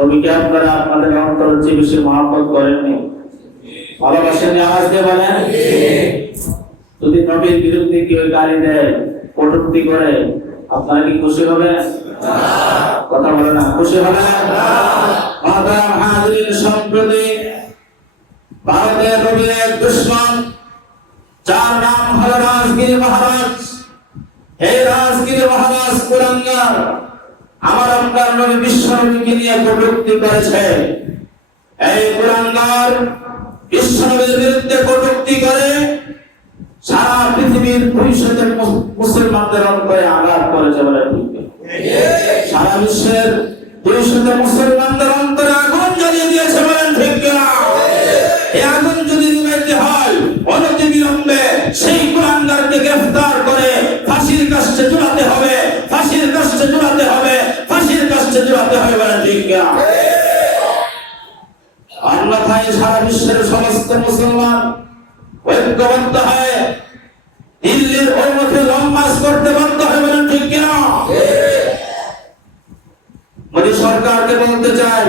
নবীকে আপনারা আপনাদের অন্তরের চেয়ে বেশি মহব্বত করেননি, ভালোবাসেন? আওয়াজ দিয়ে বলেন। যদি নবীর বিরুদ্ধে কেউ গালি দেয়, কটূক্তি করে, আপনারা কি খুশি হবে? কথা বলে না, খুশি হবে না? সম্প্রতি ভারতের নবীর এক দুশমন, যার নাম হলো রাজগিরি মহারাজ। এই রাজগিরি মহারাজ কুলাঙ্গার আমার আপনার নবী বিশ্ব নবীকে নিয়ে কটূক্তি করেছে। এই কুলাঙ্গার বিশ্ব নবীর বিরুদ্ধে কটূক্তি করে সারা পৃথিবীর 200 মুসলমানদের অন্তরে আঘাত করেছে বলে ঠিক। সারা বিশ্বের 200 মুসলমানদের অন্তরে আগুন জ্বালিয়ে দিয়েছে বলেন ঠিক কিনা? এই আগুন যদি নিভাইতে হয় অনতিবিলম্বে সেই কুলাঙ্গারকে গ্রেফতার করে ফাঁসির কাষ্ঠে ঝুলাতে হবে, ফাঁসির কাষ্ঠে ঝুলাতে হবে, ফাঁসির কাষ্ঠে ঝুলাতে হবে বলেন ঠিক কিনা? অন্যথায় সারা বিশ্বের সমস্ত মুসলমান ঐক্যবদ্ধ হয়ে দিল্লির অভিমুখে লং মার্চ করতে বাধ্য হয় বলেন ঠিক কিনা? মোদী সরকারকে বলতে চাই,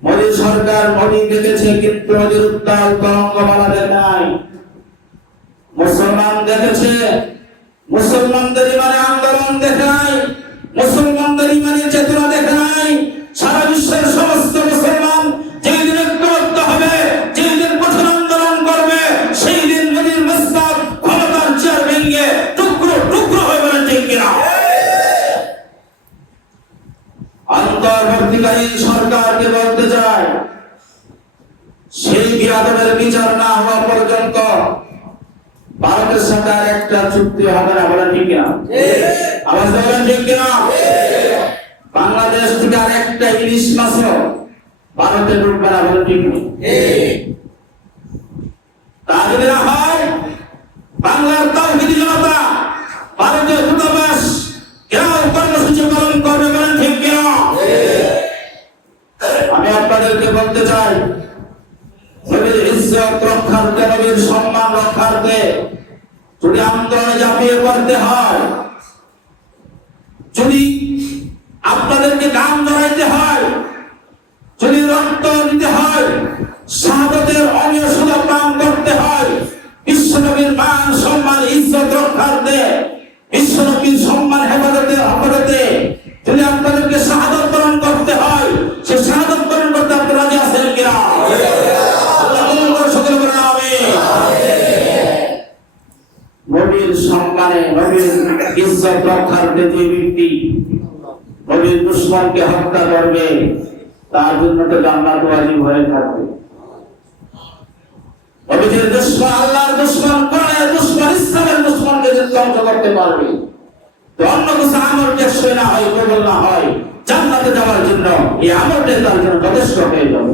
মোদী সরকার মোদী দেখেছে কিন্তু মোদীর উত্তাল তরঙ্গমালা দেখায়। মুসলমান দেখেছে, মুসলমানদের ইমানে আন্দোলন দেখায়, মুসলমানদের ইমানে চেতনা দেখায়। সারা বিশ্বের সমস্ত মুসলমান যেই দিন ঐক্যবদ্ধ হবে, যেই দিন কঠোর আন্দোলন করবে, সেই দিন মোদীর মস্তক ক্ষমতার চেয়ার ভেঙে টুকরো টুকরো হয়ে বলেন ঠিক কিনা? অন্তর্বর্তীকালীন সরকারকে বলতে চাই, সেই বিয়াদবের বিচার না হওয়া পর্যন্ত ভারতের সাথে আর একটা চুক্তি হবে না বলেন ঠিক কিনা? আওয়াজ বলেন ঠিক কিনা? বাংলাদেশ থেকে আর একটা ইলিশ মাছও ভারতে ঢুকবে না বলেন ঠিক কিনা? তা যদি না হয় বাংলার তাওহীদি জনতা ভারতীয় দূতাবাস ঘেরাও কর্মসূচি পালন করবে বলেন ঠিক কিনা? আমি আপনাদেরকে বলতে চাই, নবীর ইজ্জত রক্ষার্থে, নবীর সম্মান রক্ষার্থে যদি আন্দোলনে ঝাঁপিয়ে পড়তে হয়, যদি আপনাদেরকে গান জড়াইতে হয়, যদি রক্ত দিতে হয়, শাহাদাতের অমীয় সুধা পান করতে হয়, বিশ্বনবীর মান সম্মান ইজ্জত রক্ষার্থে, বিশ্বনবীর সম্মান হেফাজতে যদি আপনাদেরকে শাহাদাত বরণ করতে হয়, সে শাহাদাত বরণ করতে আপনি রাজি আছেন কিনা? নবীর সম্মানে, নবীর ইজ্জত রক্ষার্থে যে ব্যক্তি নবীর দুশমনকে হত্যা করবে, তার জন্য তো জান্নাত ওয়াজিব হয়ে থাকবে। নবীর দুশমন, আল্লাহর দুশমন, কোরআনের দুশমন, ইসলামের দুশমনকে যে ধ্বংস করতে পারবে, তো অন্য কিছু আমল টেকসই না হয়, কবুল না হয়, জান্নাতে যাওয়ার জন্য এই আমলটাই তার জন্য যথেষ্ট হয়ে যাবে।